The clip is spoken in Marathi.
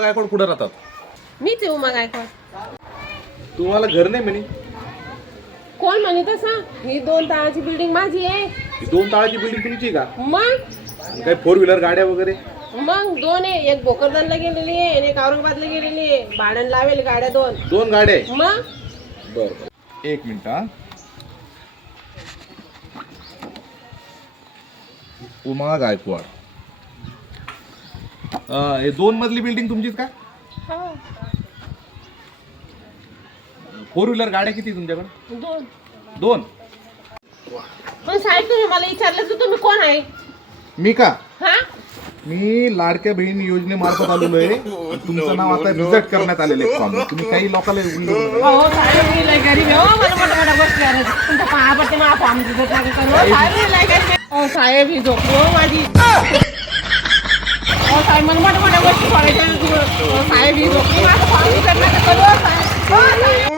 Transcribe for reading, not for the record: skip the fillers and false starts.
उमा गायकवाड कुठे राहतात? मीच आहे उमा गायकवाड. तुम्हाला घर नाही म्हणे? कोण म्हणे तसं? ही 2 तळाची बिल्डिंग माझी आहे. ही 2 तळाची बिल्डिंग तुमची का? मग काही 4 व्हीलर गाड्या वगैरे? मग 2 आहे. एक भोकरदनला गेलेली आहे आणि एक औरंगाबादला गेलेली आहे. भाडण लावेल गाड्या 2. 2 गाड्या आहे? मग बर 1 मिनिट हा. उमा गायकवाड, हे 2 मजली बिल्डिंग तुमचीच का? 4 व्हीलर गाड्या किती तुमच्याकडे? 2. पण साहेब तुम्ही मला विचारलं तर तुम्ही कोण आहे? मी का? हा मी लाडक्या बहीण योजनेमार्फत आलेलो आहे. तुमचं नाव आता रिजेक्ट करण्यात आलेलं आहे फॉर्म. तुम्ही काही लोकांना हो साहेब मी लय गरीब आहे. हो मला मोठ्या मोठ्या गोष्टी करायच्या. तुमच्या पायापट्टी मला फॉर्म दिसत नाही करू. साहेब मी लय गरीब आहे. हो साहेब ही झोपली हो माझी. हो साहेब मला मोठ्या मोठ्या गोष्टी करायच्या. हो साहेब ही झोपली माझं फॉर्म दिसत नाही करू. साहेब